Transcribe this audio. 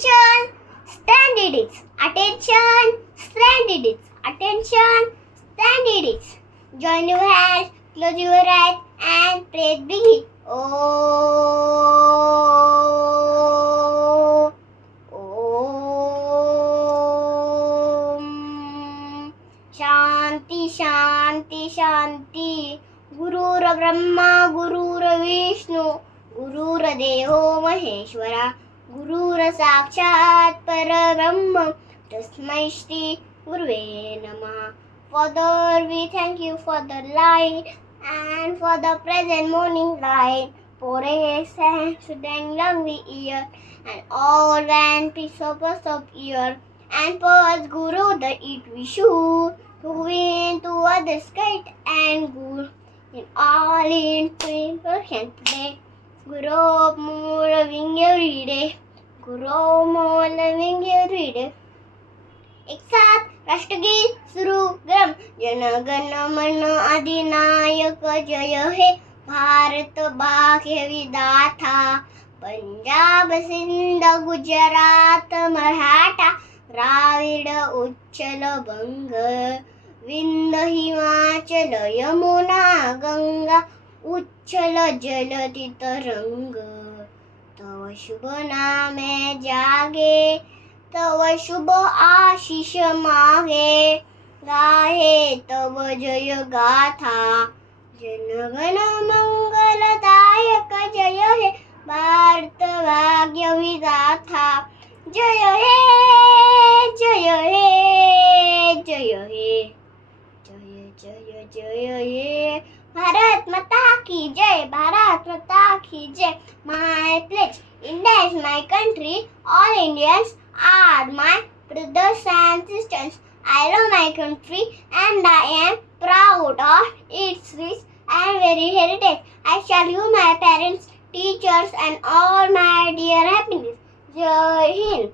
Attention, stand idiots. Attention, stand idiots. Attention, stand idiots. Join your hands, close your eyes, and please begin. Om Shanti Shanti Shanti. गुरुर ब्रह्मा गुरुर विष्णु गुरुर्देवो महेश्वरा गुरुर साक्षात परब्रह्म तस्मै श्री गुरुवे नमः. Father, we thank you for the light and for the present morning light. For a student long we ear and all and peace of us of ear. And first Guru the it we shoot to win to others kite and good. In all in people can play. Guru more loving every day. Guru more loving every day. एक साथ राष्ट्रगीत सुरू गरम. जन गण मन अधिनायक जय हे भारत भाग्य विधाता. पंजाब सिंध गुजरात मराठा द्राविड उच्चल बंग विंध्य हिमाचल यमुना गंगा उच्छल जलति तरंग. तव शुभ नामे जागे तव शुभ आशीष मागे गाहे तव जय गाथा. जनगण मंगलदायक जय हे भारत भाग्य विधाता. जय हे जय हे जय हे जय जय जय हे. भारत माता की जय भारत माता की जय. My pledge. India is my country. All Indians are my brothers and sisters. I love my country and I am proud of its rich and varied heritage. I salute my parents, teachers and all my dear happiness. Jai Hind.